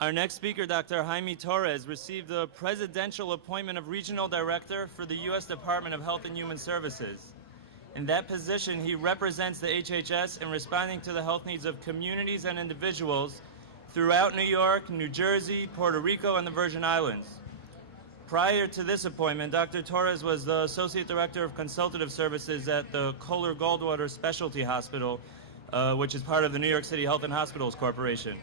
Our next speaker, Dr. Jaime Torres, received the presidential appointment of Regional Director for the U.S. Department of Health and Human Services. In that position, he represents the HHS in responding to the health needs of communities and individuals throughout New York, New Jersey, Puerto Rico, and the Virgin Islands. Prior to this appointment, Dr. Torres was the Associate Director of Consultative Services at the Kohler Goldwater Specialty Hospital, which is part of the New York City Health and Hospitals Corporation.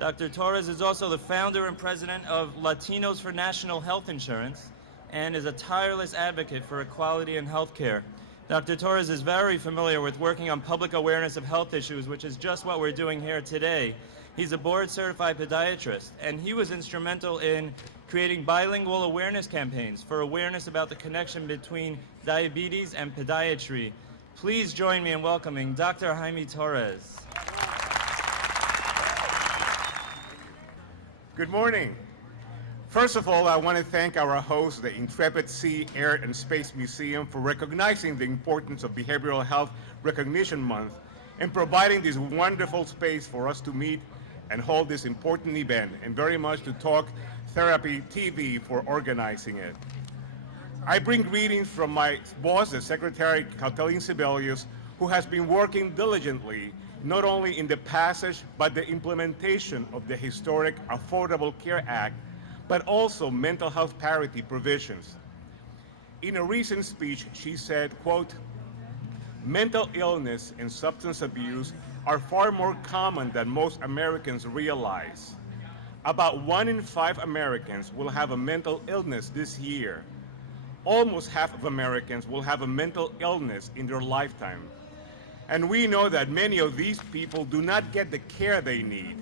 Dr. Torres is also the founder and president of Latinos for National Health Insurance and is a tireless advocate for equality in healthcare. Dr. Torres is very familiar with working on public awareness of health issues, which is just what we're doing here today. He's a board-certified podiatrist, and he was instrumental in creating bilingual awareness campaigns for awareness about the connection between diabetes and podiatry. Please join me in welcoming Dr. Jaime Torres. Good morning. First of all, I want to thank our host, the Intrepid Sea, Air, and Space Museum, for recognizing the importance of Behavioral Health Recognition Month and providing this wonderful space for us to meet and hold this important event, and very much to Talk Therapy TV for organizing it. I bring greetings from my boss, the Secretary Cautelin Sebelius, who has been working diligently not only in the passage but the implementation of the historic Affordable Care Act, but also mental health parity provisions. In a recent speech, she said, quote, "Mental illness and substance abuse are far more common than most Americans realize. About 1 in 5 Americans will have a mental illness this year. Almost half of Americans will have a mental illness in their lifetime. And we know that many of these people do not get the care they need.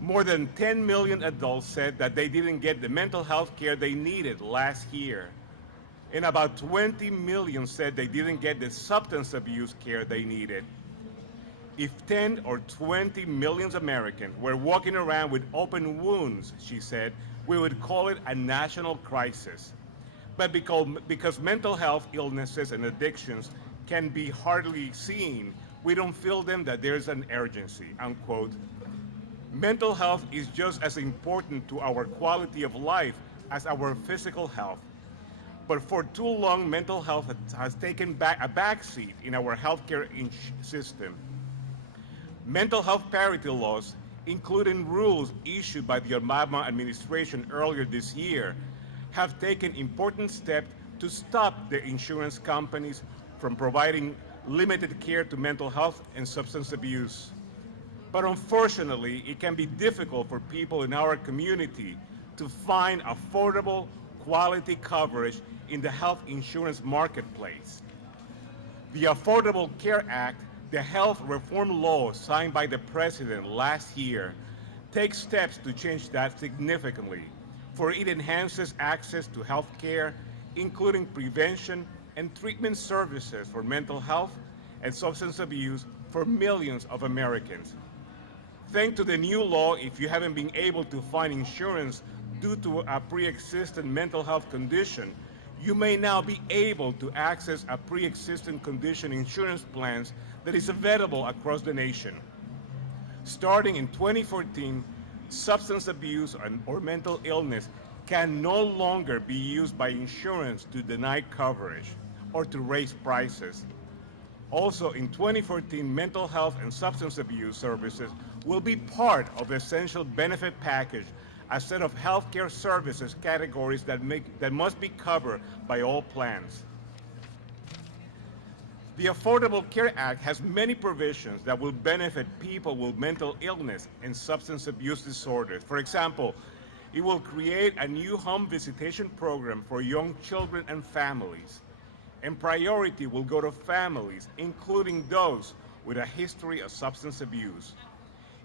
More than 10 million adults said that they didn't get the mental health care they needed last year. And about 20 million said they didn't get the substance abuse care they needed. If 10 or 20 million Americans were walking around with open wounds," she said, "we would call it a national crisis. But because mental health illnesses and addictions can be hardly seen, we don't feel them that there's an urgency," unquote. Mental health is just as important to our quality of life as our physical health. But for too long, mental health has taken a backseat in our healthcare system. Mental health parity laws, including rules issued by the Obama administration earlier this year, have taken important steps to stop the insurance companies from providing limited care to mental health and substance abuse. But unfortunately, it can be difficult for people in our community to find affordable, quality coverage in the health insurance marketplace. The Affordable Care Act, the health reform law signed by the President last year, takes steps to change that significantly, for it enhances access to health care, including prevention and treatment services for mental health and substance abuse for millions of Americans. Thanks to the new law, if you haven't been able to find insurance due to a pre-existing mental health condition, you may now be able to access a pre-existing condition insurance plans that is available across the nation. Starting in 2014, substance abuse or mental illness can no longer be used by insurance to deny coverage or to raise prices. Also, in 2014, mental health and substance abuse services will be part of the essential benefit package, a set of healthcare services categories that must be covered by all plans. The Affordable Care Act has many provisions that will benefit people with mental illness and substance abuse disorders. For example, it will create a new home visitation program for young children and families. And priority will go to families, including those with a history of substance abuse.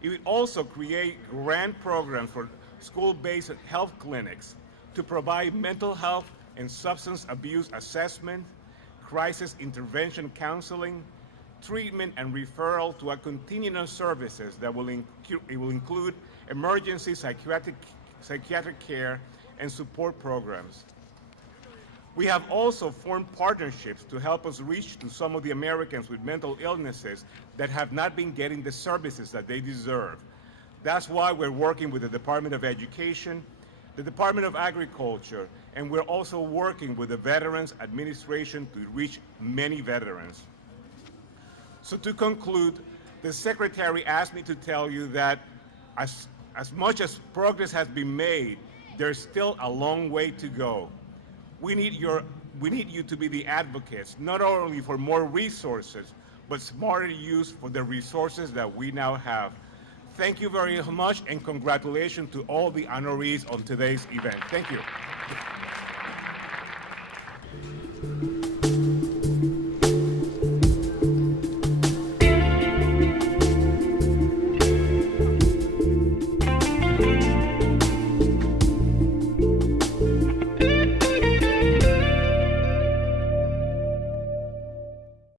It will also create grant programs for school-based health clinics to provide mental health and substance abuse assessment, crisis intervention counseling, treatment and referral to a continuum of services that will include emergency psychiatric care and support programs. We have also formed partnerships to help us reach to some of the Americans with mental illnesses that have not been getting the services that they deserve. That's why we're working with the Department of Education, the Department of Agriculture, and we're also working with the Veterans Administration to reach many veterans. So to conclude, the Secretary asked me to tell you that as much as progress has been made, there's still a long way to go. We need you to be the advocates, not only for more resources, but smarter use for the resources that we now have. Thank you very much, and congratulations to all the honorees on today's event. Thank you.